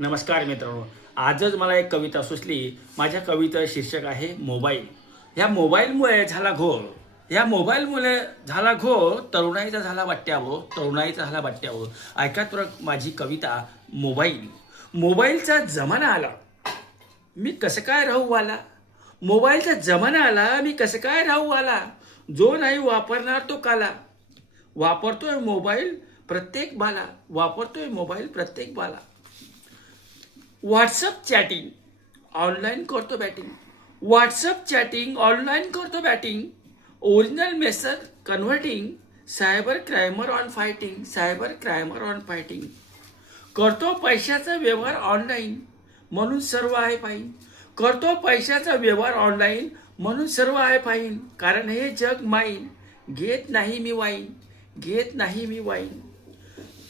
नमस्कार मित्रांनो. आजच मला एक कविता सुचली. माझ्या कविता शीर्षक आहे मोबाईल. ह्या मोबाईलमुळे झाला घोळ. ह्या मोबाईलमुळे झाला घोळ. तरुणाईचा झाला बट्ट्यावो. तरुणाईचा झाला बट्ट्यावो. ऐका तर माझी कविता. मोबाईल. मोबाईलचा जमाना आला, मी कसं काय राहू आला. मोबाईलचा जमाना आला, मी कसं काय राहू आला. जो नाही वापरणार तो काला. वापरतोय मोबाईल प्रत्येक बाला. वापरतोय मोबाईल प्रत्येक बाला. व्हॉट्सअप चॅटिंग ऑनलाईन करतो बॅटिंग. व्हॉट्सअप चॅटिंग ऑनलाईन करतो batting. Original message converting. Cyber crimer on fighting. Cyber crimer on fighting. करतो पैशाचा व्यवहार ऑनलाईन, म्हणून सर्व आहे फाईन. करतो पैशाचा व्यवहार ऑनलाईन, म्हणून सर्व आहे फाईन. कारण हे जग माईन. घेत नाही मी वाईन. घेत नाही मी वाईन.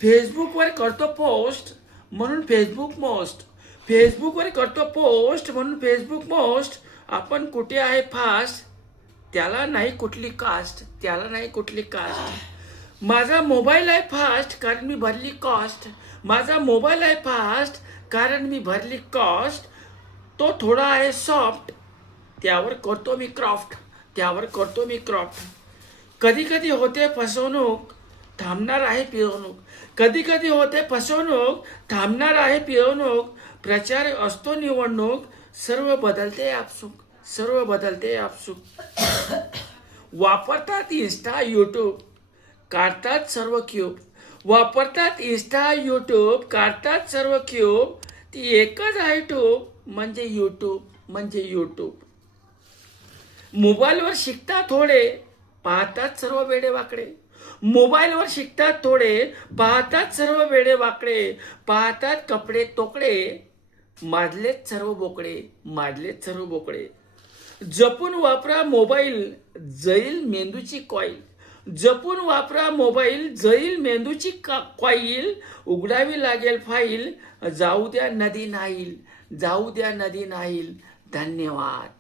फेसबुकवर करतो पोस्ट, म्हणून फेसबुक मोस्ट. फेसबुकवर करतो पोस्ट, म्हणून फेसबुक मोस्ट. आपण कुठे आहे फास्ट, त्याला नाही कुठली कास्ट. त्याला नाही कुठली कास्ट. माझा मोबाईल आहे फास्ट, कारण मी भरली कॉस्ट. माझा मोबाईल आहे फास्ट, कारण मी भरली कॉस्ट. तो थोडा आहे सॉफ्ट, त्यावर करतो मी क्राफ्ट. त्यावर करतो मी क्राफ्ट. कधी कधी होते फसवणूक, थांबणार आहे पिळवणूक. कधी कधी होते फसवणूक, थांबणार आहे पिळवणूक. प्रचार असतो निवडणूक, सर्व बदलते आपसुक. सर्व बदलते आपसुक. वापरतात इन्स्टा यूट्यूब, काढतात सर्व क्यूब. वापरतात इन्स्टा यूट्यूब, काढतात सर्व क्यूब. ती एकच आहे ट्यूब, म्हणजे यूट्यूब. म्हणजे यूट्यूब. मोबाईलवर शिकतात थोडे, पाहतात सर्व वेडे वाकडे. मोबाईलवर शिकतात थोडे, पाहतात सर्व वेडे वाकडे. पाहतात कपडे तोकडे, माजलेत सर्व बोकडे. माजलेत सर्व बोकडे. जपून वापरा मोबाईल, जाईल मेंदूची कॉईल. जपून वापरा मोबाईल, जाईल मेंदूची कॉईल. उघडावी लागेल फाईल, जाऊ द्या नदी नाईल. जाऊ द्या नदी नाईल. धन्यवाद.